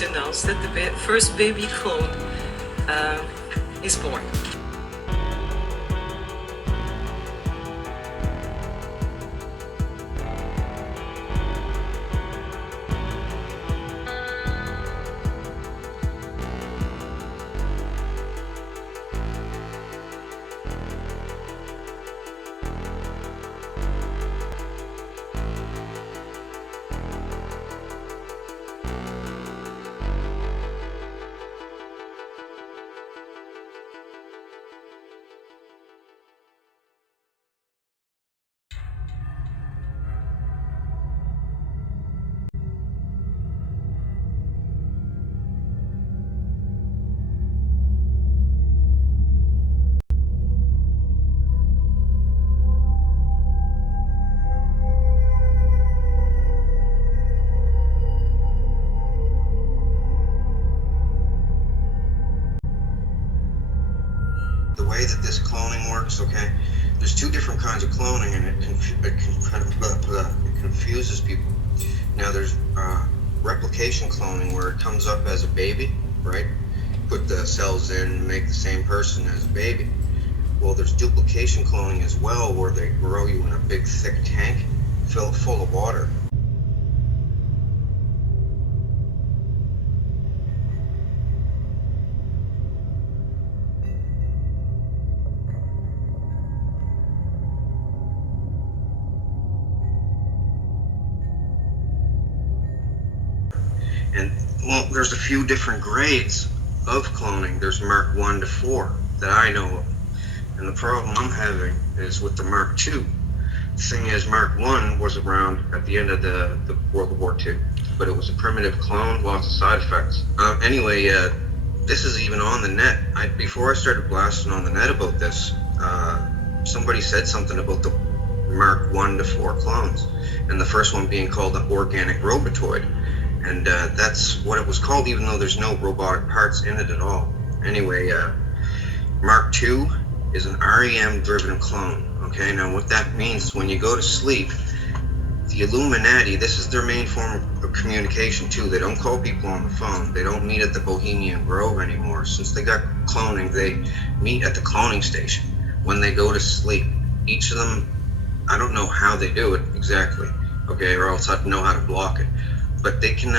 to announce that the first baby clone is born. The way that this cloning works, okay, there's two different kinds of cloning, and it confuses people. Now there's replication cloning, where it comes up as a baby, right? Put the cells in and make the same person as a baby. Well, there's duplication cloning as well, where they grow you in a big thick tank filled full of water. And well, there's a few different grades of cloning. There's Mark 1 to 4 that I know of. And the problem I'm having is with the Mark 2. The thing is, Mark 1 was around at the end of the World War II, but it was a primitive clone, lots of side effects. Anyway, this is even on the net. Before I started blasting on the net about this, somebody said something about the Mark 1 to 4 clones, and the first one being called an organic robotoid. And that's what it was called, even though there's no robotic parts in it at all. Anyway, Mark II is an REM-driven clone. Okay, now what that means is when you go to sleep, the Illuminati, this is their main form of communication too. They don't call people on the phone. They don't meet at the Bohemian Grove anymore. Since they got cloning, they meet at the cloning station when they go to sleep. Each of them, I don't know how they do it exactly, okay, or else I'd know how to block it. But they can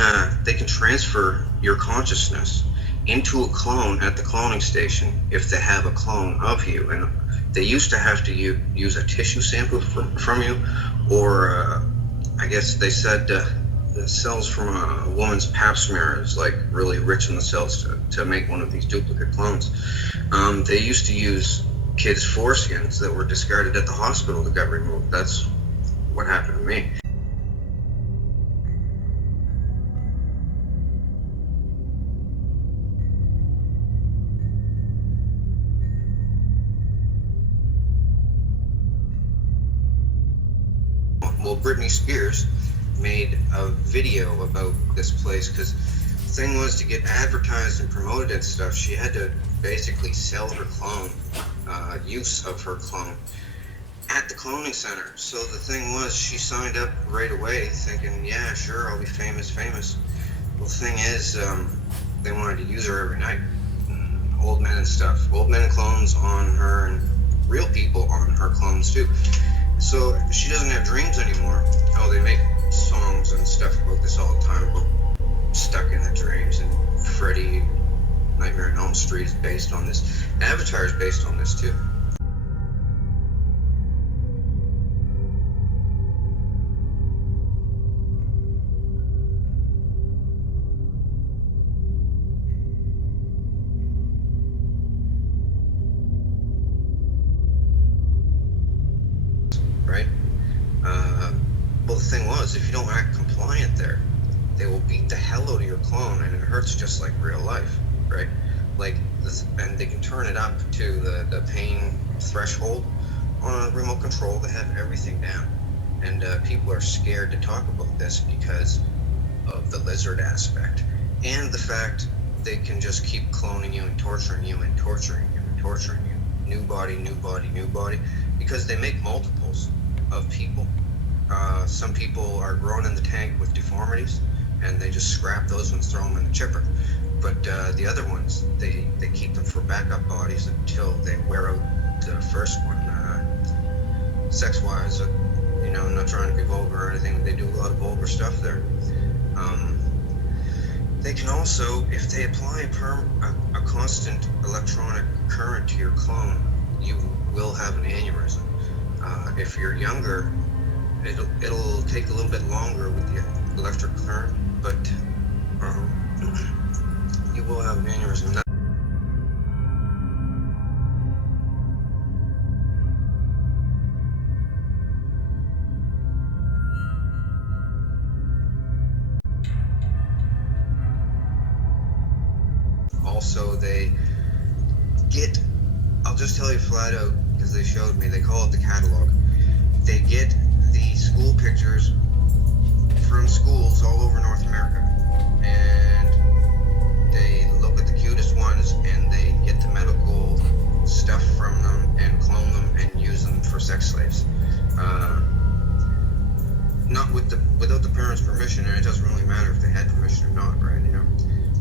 transfer your consciousness into a clone at the cloning station if they have a clone of you. And they used to have to use a tissue sample from you, or I guess they said the cells from a woman's pap smear is like really rich in the cells to make one of these duplicate clones. They used to use kids' foreskins that were discarded at the hospital that got removed. That's what happened to me. Well, Britney Spears made a video about this place because the thing was, to get advertised and promoted and stuff, she had to basically sell her clone, use of her clone at the cloning center. So the thing was, she signed up right away thinking, yeah, sure, I'll be famous. Well, the thing is, they wanted to use her every night. Old men and stuff. Old men clones on her, and real people on her clones too. So she doesn't have dreams anymore. Oh, they make songs and stuff about this all the time, about Stuck in the Dreams, and Freddy, Nightmare on Elm Street is based on this. Avatar is based on this too. Right? Well, the thing was, if you don't act compliant there, they will beat the hell out of your clone, and it hurts just like real life, right? Like this, and they can turn it up to the pain threshold on a remote control. They have everything down, and people are scared to talk about this because of the lizard aspect and the fact they can just keep cloning you and torturing you and torturing you and torturing you. New body, new body, new body, because they make multiples of people. Some people are grown in the tank with deformities, and they just scrap those ones, throw them in the chipper. But the other ones, they keep them for backup bodies until they wear out the first one. Sex-wise, I'm not trying to be vulgar or anything. They do a lot of vulgar stuff there. They can also, if they apply a constant electronic current to your clone, you will have an aneurysm. If you're younger, it'll take a little bit longer with the electric current, but you will have an aneurysm. Also, they get, I'll just tell you flat out, because they showed me, they call it the catalog. They get the school pictures from schools all over North America, and they look at the cutest ones, and they get the medical stuff from them and clone them and use them for sex slaves. Not without the parents' permission, and it doesn't really matter if they had permission or not, right?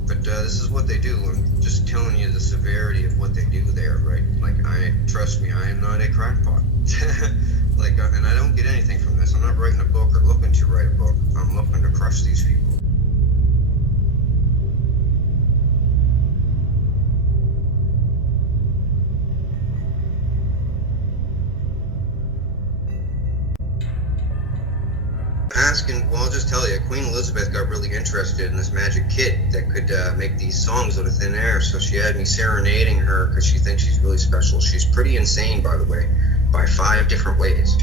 But this is what they do. I'm just telling you the severity of what they do there, right? Like, trust me, I am not a crackpot. And I don't get anything from this. I'm not writing a book or looking to write a book. I'm looking to crush these people. Well, I'll just tell you, Queen Elizabeth got really interested in this magic kit that could make these songs out of thin air, so she had me serenading her because she thinks she's really special. She's pretty insane, by the way, by 5 different ways.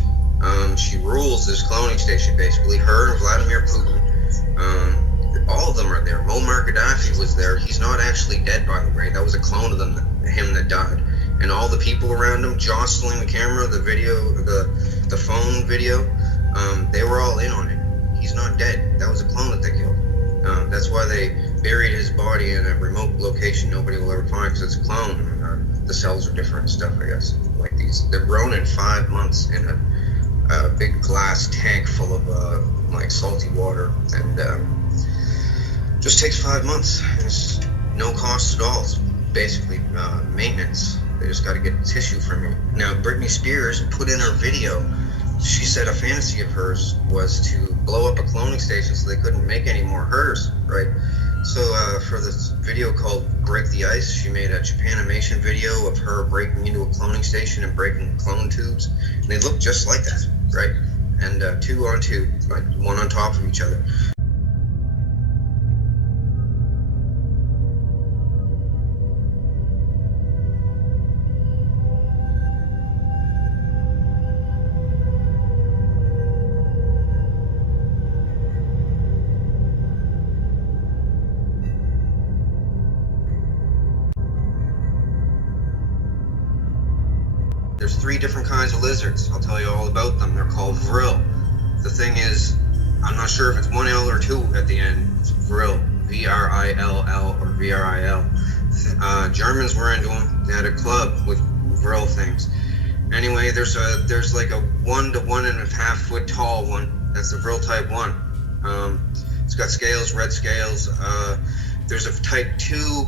She rules this cloning station, basically. Her and Vladimir Putin. All of them are there. Muammar Gaddafi was there. He's not actually dead, by the way. That was a clone of him that died. And all the people around him jostling the camera, the video, the phone video, they were all in on it. He's not dead. That was a clone that they killed. That's why they buried his body in a remote location nobody will ever find, because it's a clone. And, the cells are different and stuff, I guess. Like these, they're grown in 5 months in a big glass tank full of like salty water, and just takes 5 months. It's no cost at all. It's basically maintenance. They just got to get tissue from you. Now, Britney Spears put in her video. She said a fantasy of hers was to blow up a cloning station so they couldn't make any more hers, right? So for this video called Break the Ice, she made a Japanimation video of her breaking into a cloning station and breaking clone tubes. And they look just like that, right? And 2 on 2, like one on top of each other. There's 3 different kinds of lizards. I'll tell you all about them. They're called Vril. The thing is, I'm not sure if it's 1 L or 2 at the end. It's Vril, V-R-I-L-L or V-R-I-L. Germans were into them. They had a club with Vril things. Anyway, there's like a 1 to 1.5 foot tall one. That's the Vril type 1. It's got scales, red scales. There's a type 2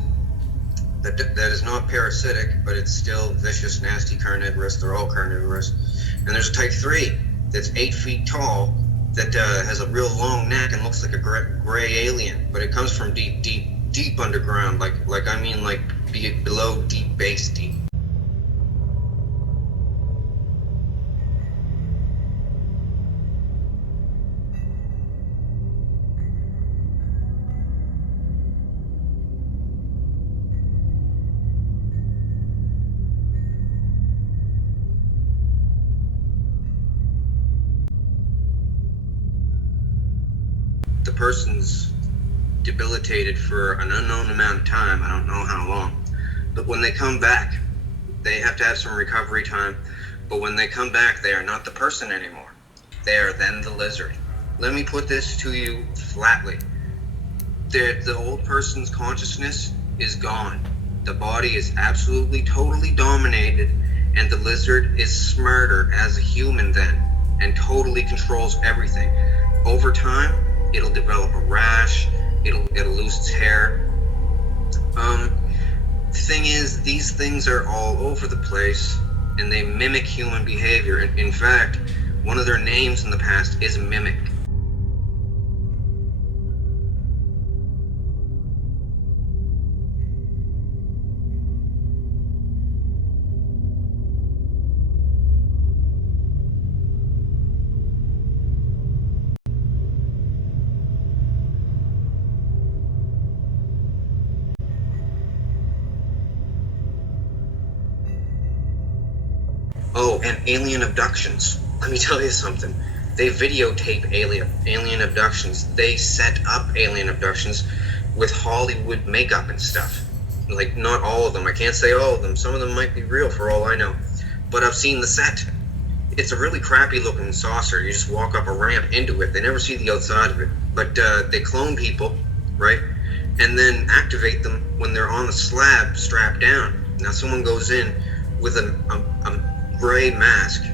that is not parasitic, but it's still vicious, nasty, carnivorous. They're all carnivorous. And there's a type 3 that's 8 feet tall that has a real long neck and looks like a gray alien, but it comes from deep underground, like below deep base deep. The person's debilitated for an unknown amount of time. I don't know how long. But when they come back, they have to have some recovery time. But when they come back, they are not the person anymore. They are then the lizard. Let me put this to you flatly. The old person's consciousness is gone. The body is absolutely, totally dominated, and the lizard is smarter as a human then, and totally controls everything. Over time, it'll develop a rash, it'll lose its hair. The thing is, these things are all over the place, and they mimic human behavior. In fact, one of their names in the past is Mimic. Oh, and alien abductions. Let me tell you something. They videotape alien abductions. They set up alien abductions with Hollywood makeup and stuff. Like, not all of them. I can't say all of them. Some of them might be real for all I know. But I've seen the set. It's a really crappy looking saucer. You just walk up a ramp into it. They never see the outside of it. But they clone people, right? And then activate them when they're on the slab strapped down. Now someone goes in with a gray mask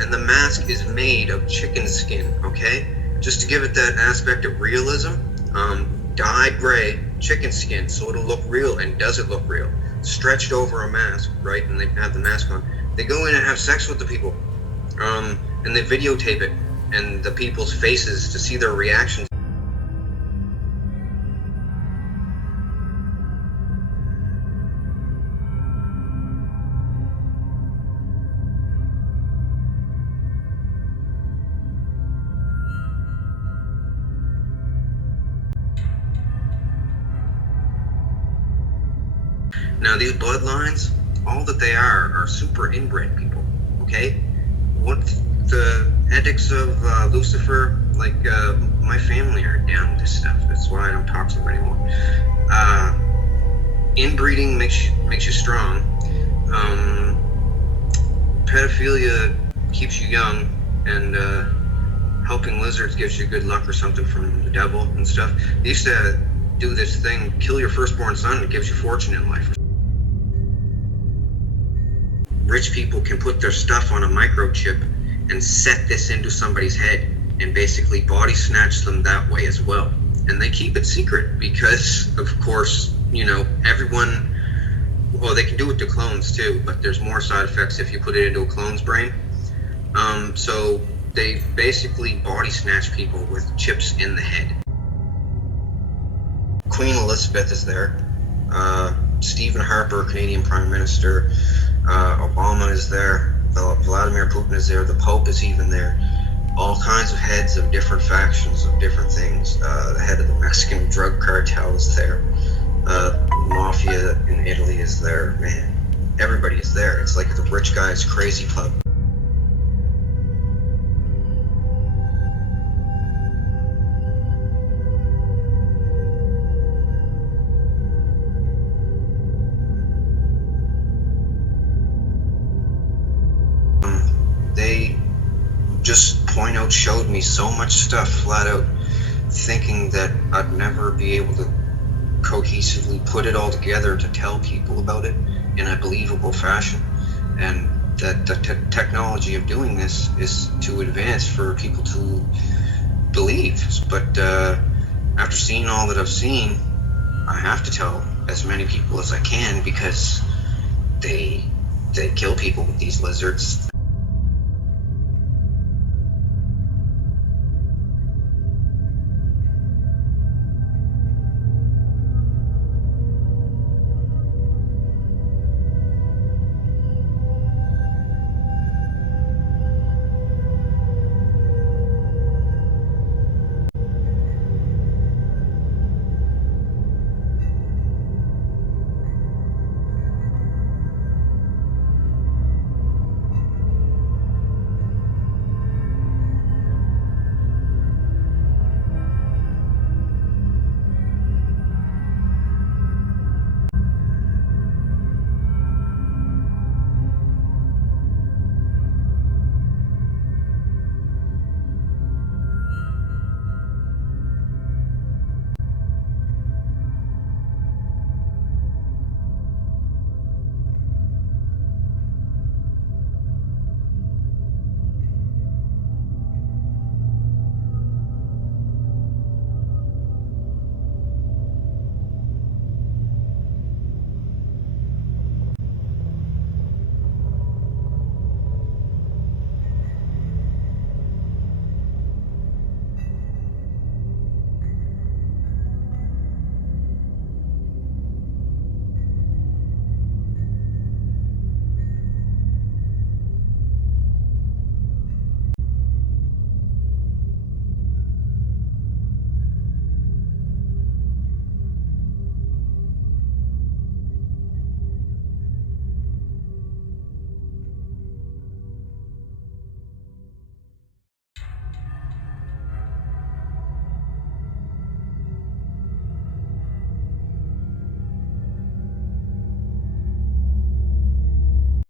and the mask is made of chicken skin, okay? Just to give it that aspect of realism, dyed gray chicken skin, so it'll look real. And does it look real? Stretched over a mask, right? And they have the mask on. They go in and have sex with the people, and they videotape it and the people's faces to see their reactions. Now, these bloodlines, all that they are super inbred people, okay? What the edicts of Lucifer, like, my family are down with this stuff. That's why I don't talk to them anymore. Inbreeding makes you strong. Pedophilia keeps you young, and helping lizards gives you good luck or something from the devil and stuff. They used to do this thing, kill your firstborn son, and it gives you fortune in life. Rich people can put their stuff on a microchip and set this into somebody's head and basically body snatch them that way as well. And they keep it secret because, of course, you know, everyone, well, they can do it to clones too, but there's more side effects if you put it into a clone's brain. So they basically body snatch people with chips in the head. Queen Elizabeth is there. Stephen Harper, Canadian Prime Minister. Obama is there. Vladimir Putin is there. The Pope is even there. All kinds of heads of different factions of different things. The head of the Mexican drug cartel is there. Mafia in Italy is there. Man, everybody is there. It's like the rich guy's crazy club. They just point out, showed me so much stuff flat out, thinking that I'd never be able to cohesively put it all together to tell people about it in a believable fashion, and that the technology of doing this is too advanced for people to believe. But after seeing all that I've seen, I have to tell as many people as I can, because they kill people with these lizards.